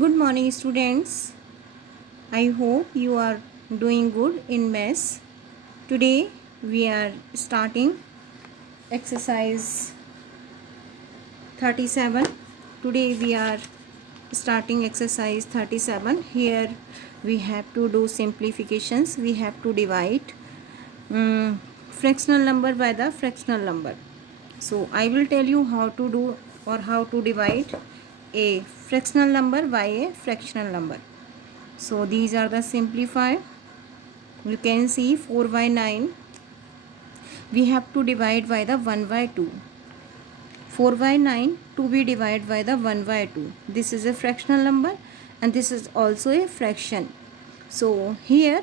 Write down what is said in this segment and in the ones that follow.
Good morning, students. I hope you are doing good in maths. Today we are starting exercise 37. Today we are starting exercise 37. Here we have to do simplifications. We have to divide fractional number by the fractional number. So I will tell you how to do or how to divide a fractional number by a fractional number. So these are the simplify. You can see 4 by 9 we have to divide by the 1 by 2. 4 by 9 to be divided by the 1 by 2. This is a fractional number and this is also a fraction. So here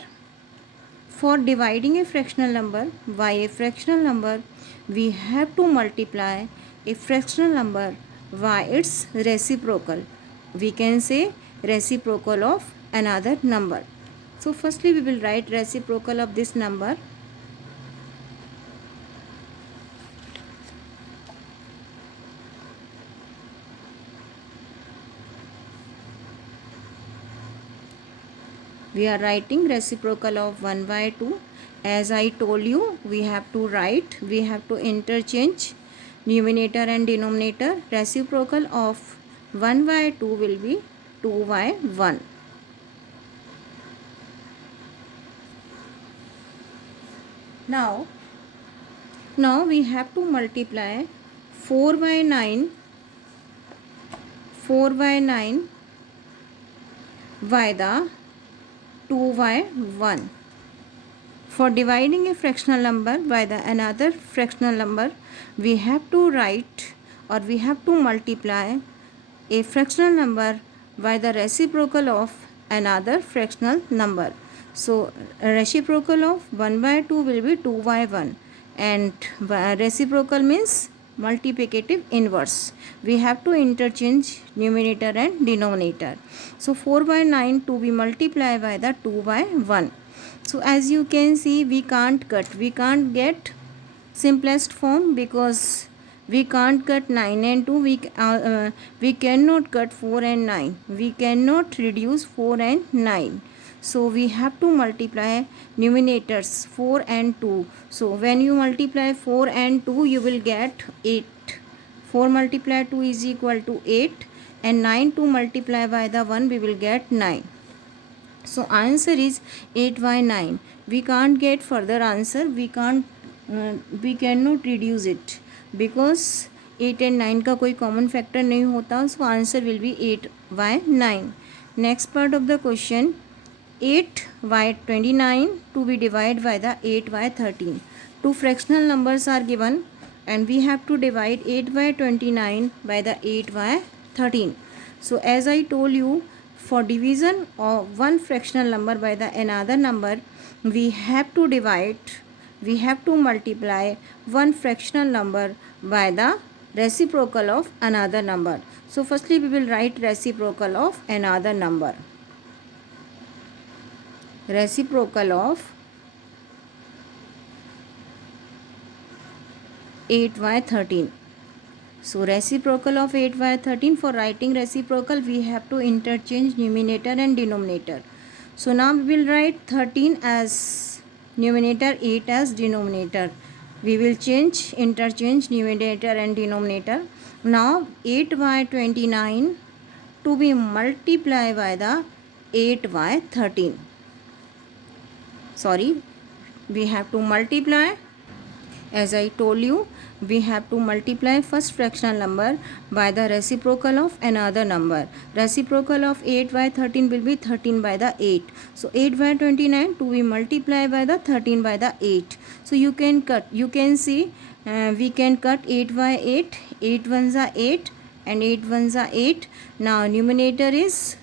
for dividing a fractional number by a fractional number we have to multiply a fractional number by its reciprocal. We can say reciprocal of another number. So firstly we will write reciprocal of this number. We are writing reciprocal of 1 by 2. As I told you, we have to interchange numerator and denominator. Reciprocal of 1 by 2 will be 2 by 1. Now we have to multiply 4 by 9 by the 2 by 1. For dividing a fractional number by the another fractional number, we have to write or we have to multiply a fractional number by the reciprocal of another fractional number. So reciprocal of 1 by 2 will be 2 by 1 and reciprocal means multiplicative inverse. We have to interchange numerator and denominator. So 4 by 9 to be multiplied by the 2 by 1. So as you can see, we can't get simplest form because we can't cut 9 and 2. We cannot cut 4 and 9. We cannot reduce 4 and 9. So we have to multiply numerators 4 and 2. So when you multiply 4 and 2, you will get 8. 4 multiplied 2 is equal to 8 and 9 to multiply by the 1 we will get 9. So answer is 8 by 9. We can't get further answer. We cannot reduce it because 8 and 9 का कोई common factor नहीं होता. So answer will be 8 by 9. Next part of the question, 8 by 29 to be divided by the 8 by 13. Two fractional numbers are given and we have to divide 8 by 29 by the 8 by 13. So as I told you, for division of one fractional number by the another number, we have to multiply one fractional number by the reciprocal of another number. So firstly we will write reciprocal of another number. Reciprocal of 8 by 13. So reciprocal of 8 by 13, for writing reciprocal we have to interchange numerator and denominator. So now we will write 13 as numerator, 8 as denominator. We will interchange numerator and denominator. Now 8 by 29 to be multiplied by the 8 by 13. We have to multiply. As I told you, we have to multiply first fractional number by the reciprocal of another number. Reciprocal of 8 by 13 will be 13 by the 8. So 8 by 29 to be multiplied by the 13 by the 8. So you can cut. You can see we can cut 8 by 8. 8 ones are 8 and 8 ones are 8. Now numerator is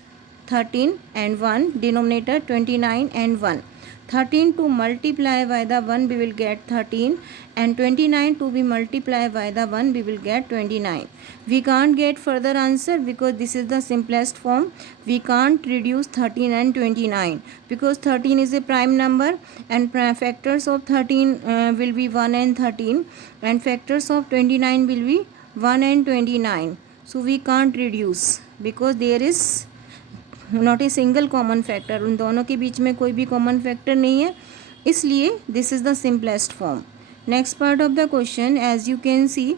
13 and 1. Denominator 29 and 1. 13 to multiply by the 1 we will get 13 and 29 to be multiplied by the 1 we will get 29. We can't get further answer because this is the simplest form. We can't reduce 13 and 29 because 13 is a prime number and factors of 13 will be 1 and 13 and factors of 29 will be 1 and 29. So we can't reduce because there is not a single common factor, उन दोनों के बीच में कोई भी common factor नहीं है, इसलिए this is the simplest form. Next part of the question, as you can see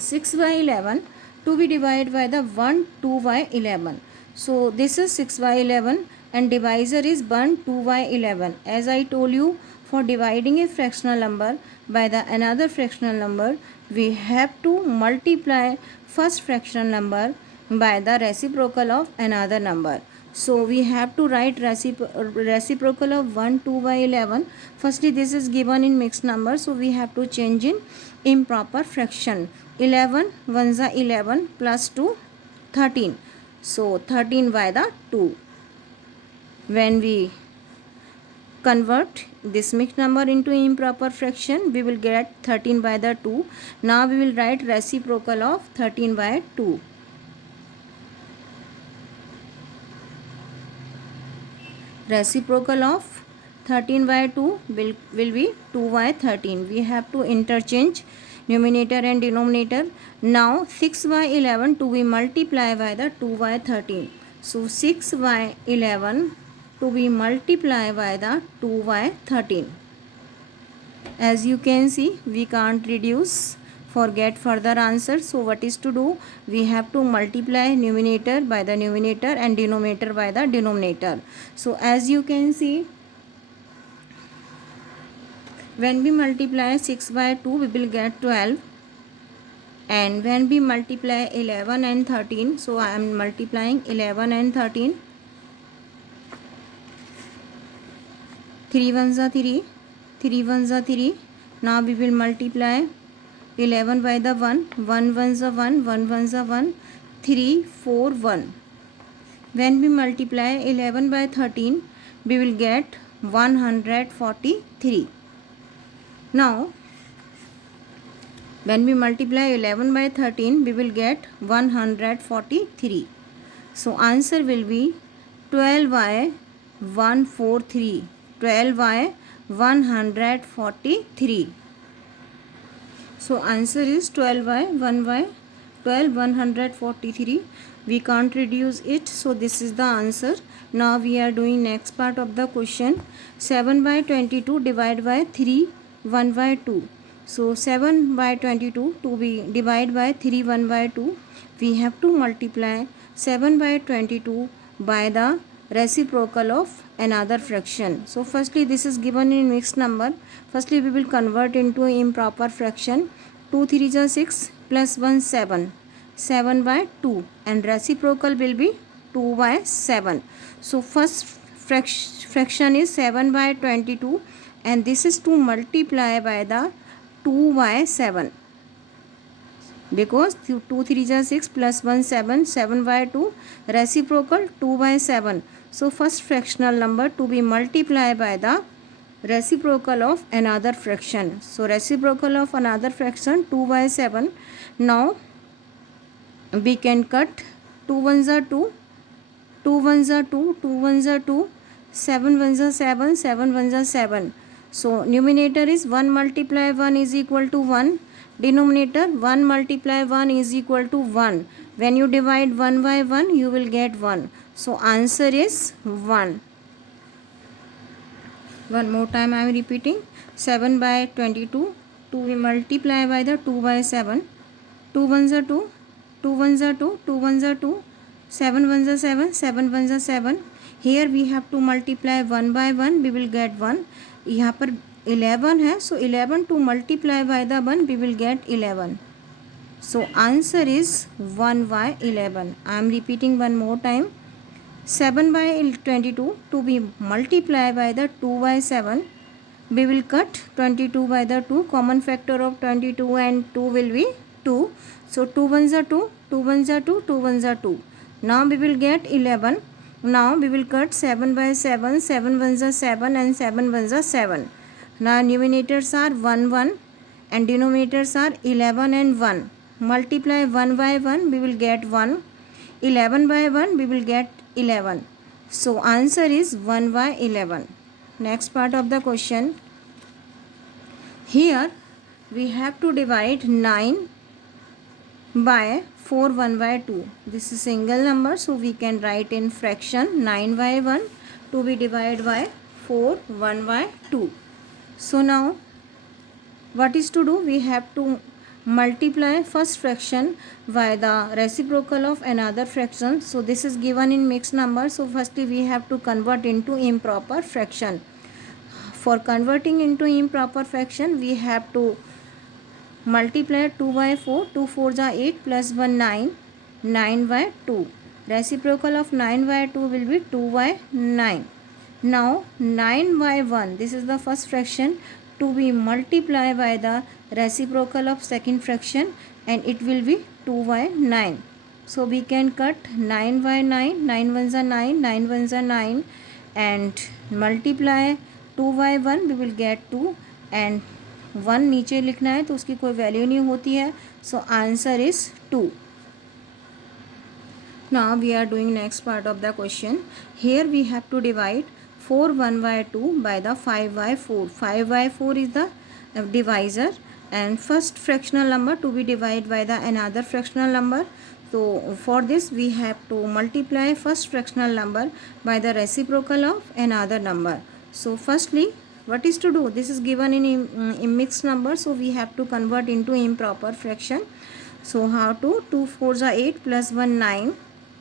6/11 to be divided by the 1 2/11. So this is 6/11 and divisor is 1 2/11. As I told you, for dividing a fractional number by the another fractional number, we have to multiply first fractional number by the reciprocal of another number. So we have to write reciprocal of 1 2/11. Firstly, this is given in mixed number, so we have to change in improper fraction. 11 1s are 11 plus 2 13. So 13 by the 2. When we convert this mixed number into improper fraction, we will get 13 by the 2. Now we will write reciprocal of 13 by 2. Reciprocal of 13 by 2 will be 2 by 13. We have to interchange numerator and denominator. Now 6 by 11 to be multiplied by the 2 by 13. So 6 by 11 to be multiplied by the 2 by 13. As you can see, we can't reduce for get further answer. So what is to do? We have to multiply numerator by the numerator and denominator by the denominator. So as you can see, when we multiply 6 by 2, we will get 12. And when we multiply 11 and 13, so I am multiplying 11 and 13. 3 1s are 3, 3 1s are 3. Now we will multiply 11 by the 1, 1 1s are 1, 1 1s are 1, 3 4 1. When we multiply 11 by 13, we will get 143. Now when we multiply 11 by 13, we will get 143. So answer will be 12 by 143. 12 by 143. So answer is 12 by 1 by 12 143. We can't reduce it, so this is the answer. Now we are doing next part of the question. 7 by 22 divided by 3 1 by 2. So 7 by 22 to be divided by 3 1 by 2. We have to multiply 7 by 22 by the reciprocal of another fraction. So firstly, this is given in mixed number. Firstly, we will convert into improper fraction. 2 3s are 6 plus 1 7. 7 by 2 and reciprocal will be 2 by 7. So first fraction is 7 by 22 and this is to multiply by the 2 by 7. Because 2 3s are 6 plus 1 7, 7 by 2, reciprocal 2 by 7. So first fractional number to be multiplied by the reciprocal of another fraction. So reciprocal of another fraction 2 by 7. Now we can cut 2 1s are 2, 2 1s are 2, 2 1s are 2, 7 1s are 7, 7 1s are 7. So numerator is 1 multiply 1 is equal to 1. Denominator 1 multiply 1 is equal to 1. When you divide 1 by 1, you will get 1. So answer is 1. One more time I am repeating. 7 by 22 to be multiplied by the 2 by 7. 2 1s are 2, 2 1s are 2, 2 1s are 2, 7 1s are 7, 7 1s are 7. Here we have to multiply 1 by 1, we will get 1. यहाँ पर 11 है, so 11 to multiply by the 1 we will get 11. So answer is 1 by 11. I am repeating one more time. 7 by 22 to be multiplied by the 2 by 7. We will cut 22 by the 2. Common factor of 22 and 2 will be 2. So 2 1s are 2, 2 1s are 2, 2 1s are 2. Now we will get 11. Now we will cut 7 by 7, 7 1s are 7 and 7 1s are 7. Now numerators are 1 1 and denominators are 11 and 1. Multiply 1 by 1, we will get 1. 11 by 1, we will get 11. So answer is 1 by 11. Next part of the question. Here we have to divide 9 by 4 1 by 2. This is single number, so we can write in fraction 9 by 1 to be divided by 4 1 by 2. So now what is to do? We have to multiply first fraction by the reciprocal of another fraction. So this is given in mixed number, so firstly we have to convert into improper fraction. For converting into improper fraction, we have to multiply 2 by 4, 2 4 are 8 plus 1 9, 9 by 2. Reciprocal of 9 by 2 will be 2 by 9. Now 9 by 1, this is the first fraction, to be multiplied by the reciprocal of second fraction, and it will be 2 by 9. So we can cut 9 by 9, 9 ones are 9, 9 ones are 9, and multiply 2 by 1, we will get 2, and 1 नीचे लिखना है तो उसकी कोई value नहीं होती है, so answer is 2. Now we are doing next part of the question. Here we have to divide 4 1 by 2 by the 5 by 4. 5 by 4 is the divisor, and first fractional number to be divided by the another fractional number. So for this we have to multiply first fractional number by the reciprocal of another number. So firstly, what is to do? This is given in mixed number, so we have to convert into improper fraction. So how to? 2 4s are 8 plus 1 9,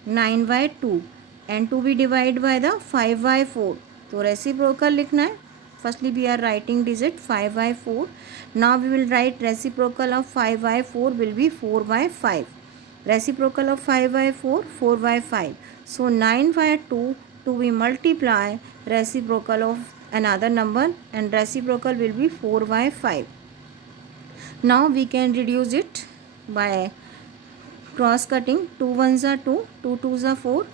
9 by 2, and to be divided by the 5 by 4. तो reciprocal लिखना है. Firstly we are writing digit 5 by 4. Now we will write reciprocal of 5 by 4 will be 4 by 5. Reciprocal of 5 by 4, 4 by 5. So 9 by 2 to be multiply reciprocal of another number, and reciprocal will be 4 by 5. Now we can reduce it by cross cutting. 2 ones are 2, 2 twos are 4.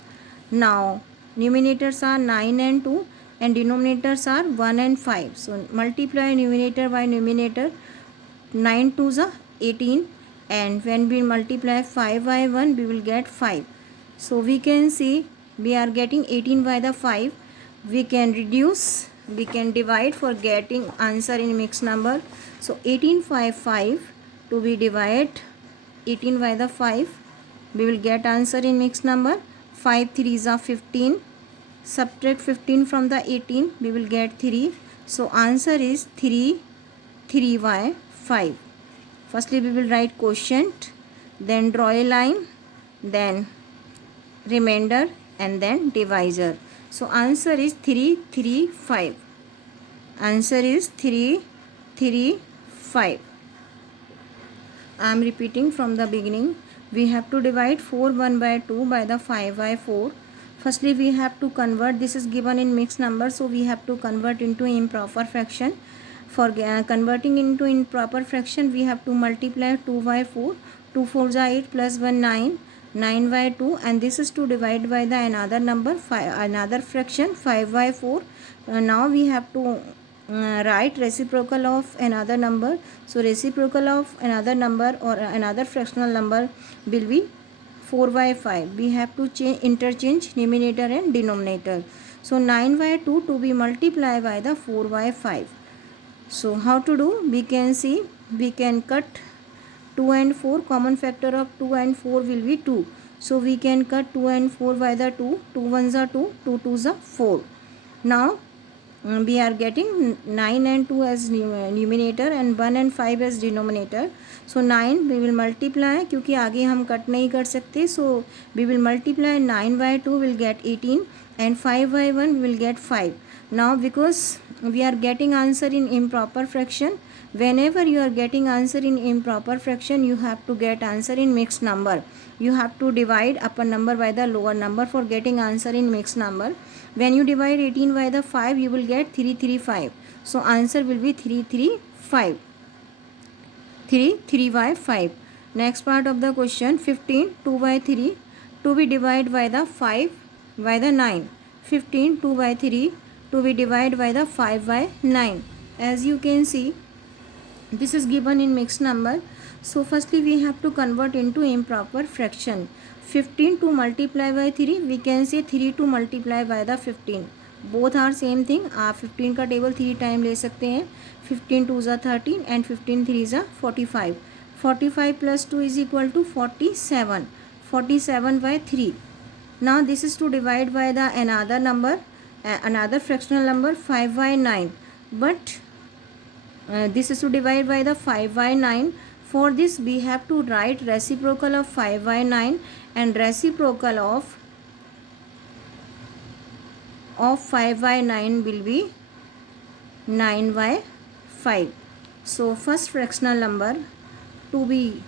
Now numerators are 9 and 2, and denominators are 1 and 5. So multiply numerator by numerator. 9 twos are 18, and when we multiply 5 by 1, we will get 5. So we can see we are getting 18 by the 5. We can reduce, we can divide for getting answer in mixed number. So 18 by 5 to be divided 18 by the 5, we will get answer in mixed number. 5 3s are 15. Subtract 15 from the 18, we will get 3. So answer is 3 3 by 5. Firstly we will write quotient, then draw a line, then remainder, and then divisor. So answer is 3 3 5. Answer is 3 3 5. I am repeating from the beginning. We have to divide 4 1 by 2 by the 5 by 4. Firstly we have to convert, this is given in mixed number, so we have to convert into improper fraction. For converting into improper fraction, we have to multiply 2 by 4. 2 4s are 8 plus 1 9, 9 by 2, and this is to divide by the another number, another fraction 5 by 4. Now we have to write reciprocal of another number. So reciprocal of another number or another fractional number will be 4 by 5. We have to interchange numerator and denominator. So 9 by 2 to be multiplied by the 4 by 5. So how to do? We can see, we can cut 2 and 4. Common factor of 2 and 4 will be 2. So we can cut 2 and 4 by the 2. 2 ones are 2, 2 twos are 4. Now we are getting 9 and 2 as numerator and 1 and 5 as denominator. So 9 we will multiply, क्योंकि आगे हम cut नहीं कर सकते, so we will multiply 9 by 2 will get 18, and 5 by 1 we will get 5. Now because we are getting answer in improper fraction, whenever you are getting answer in improper fraction, you have to get answer in mixed number. You have to divide upper number by the lower number for getting answer in mixed number. When you divide 18 by the 5, you will get 3 3 5. So answer will be 3 3 5. 3 3 by 5. Next part of the question, 15 2 by 3 to be divided by the 5 by the 9. 15 2 by 3 to be divided by the 5 by 9. As you can see, this is given in mixed number. So firstly we have to convert into improper fraction. 15 to multiply by 3, we can say 3 to multiply by the 15. Both are same thing. आप 15 का table 3 time ले सकते हैं. 15 2s are 13 and 15 3s are 45. 45 plus 2 is equal to 47. 47 by 3. Now this is to divide by the another number, another fractional number 5 by 9. But this is to divide by the 5 by 9. For this we have to write reciprocal of 5 by 9 and reciprocal of 5 by 9 will be 9 by 5. So first fractional number to be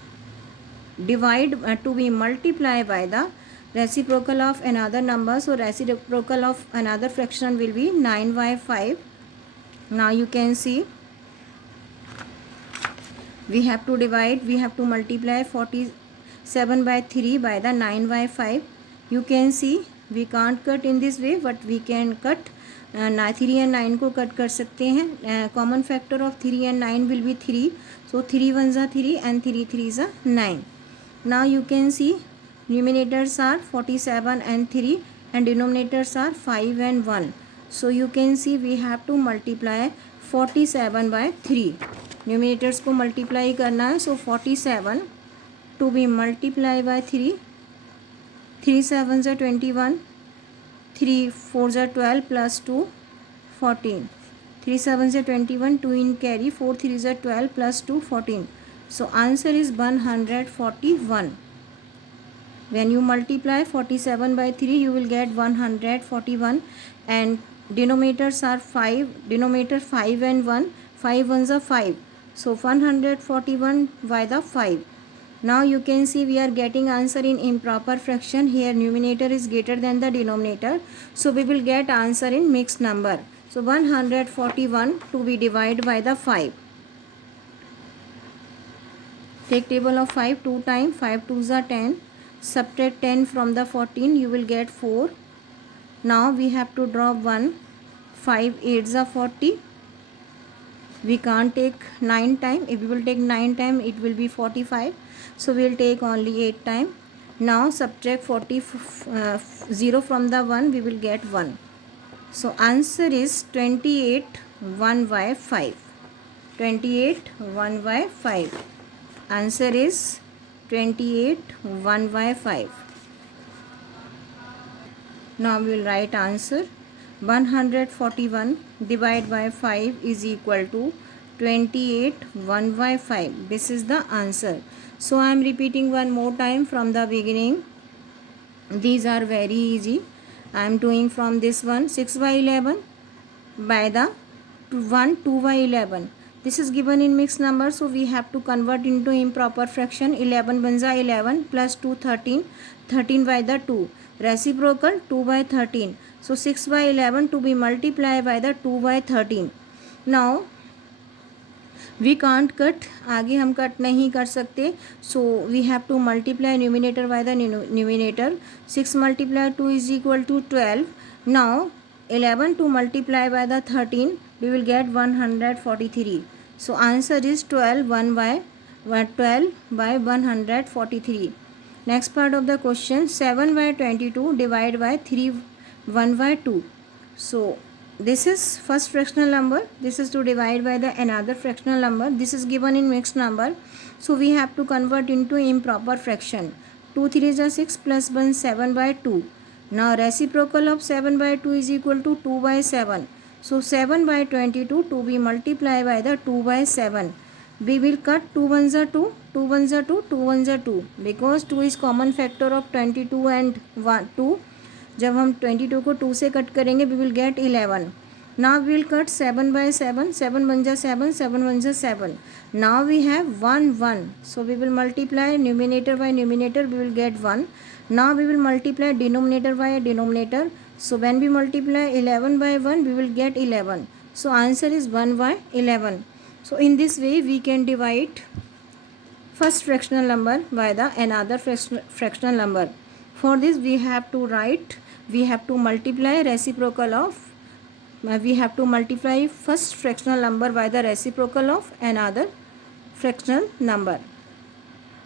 multiplied by the reciprocal of another number. So reciprocal of another fraction will be 9 by 5. Now you can see we have to multiply 47 by 3 by the 9 by 5. You can see we can't cut in this way, but we can cut 3 and 9 को cut कर सकते हैं. Common factor of 3 and 9 will be 3. So 3 1s are 3 and 3 3s are 9. Now you can see numerators are 47 and 3 and denominators are 5 and 1. So you can see we have to multiply 47 by 3. Numerators को multiply करना है. So 47 to be multiplied by 3. 3 7s are 21. 3 4s are 12 plus 2 14. 3 7s are 21. 2 in carry. 4 3s are 12 plus 2 14. So answer is 141. When you multiply 47 by 3, you will get 141, and denominators are 5. Denominator 5 and 1. 5 1s are 5. So 141 by the 5. Now you can see we are getting answer in improper fraction. Here numerator is greater than the denominator. So we will get answer in mixed number. So 141 to be divided by the 5. Take table of 5. 2 times 5 2s are 10. Subtract 10 from the 14. You will get 4. Now we have to drop 1. 5 8s are 40. We can't take 9 times. If we will take 9 times, it will be 45. So we will take only 8 times. Now subtract 0 from the 1. We will get 1. So answer is 28 1 by 5. 28 1 by 5. Answer is 28 1 by 5. Now we will write answer. 141 divided by 5 is equal to 28 1 by 5. This is the answer. So I am repeating one more time from the beginning. These are very easy. I am doing from this one 6 by 11 by the 2 by 11. This is given in mixed number, so we have to convert into improper fraction. 11 banza 11 plus 2 13. 13 by the 2. Reciprocal 2 by 13. So 6 by 11 to be multiplied by the 2 by 13. Now we can't cut. आगे हम cut नहीं कर सकते. So we have to multiply numerator by the numerator. 6 multiplied 2 is equal to 12. Now 11 to multiply by the 13, we will get 143. So answer is 12 by 143. Next part of the question, 7 by 22 divided by 3 1 by 2. So this is first fractional number. This is to divide by the another fractional number. This is given in mixed number. So we have to convert into improper fraction. 2 3s are 6 plus 1 7 by 2. Now reciprocal of 7 by 2 is equal to 2 by 7. So 7 by 22 to be multiplied by the 2 by 7. We will cut 2 1s are 2, 2 1s are 2, 2 1s are 2. Because 2 is common factor of 22 and 2. जब हम 22 को 2 से cut करेंगे we will get 11. Now we will cut 7 by 7. 7 1 जा 7, 7 1 जा 7. Now we have 1 1. So we will multiply numerator by numerator. We will get 1. Now we will multiply denominator by denominator. So when we multiply 11 by 1, we will get 11. So answer is 1 by 11. So in this way we can divide first fractional number by the another fractional number. For this we have to multiply reciprocal of we have to multiply first fractional number by the reciprocal of another fractional number.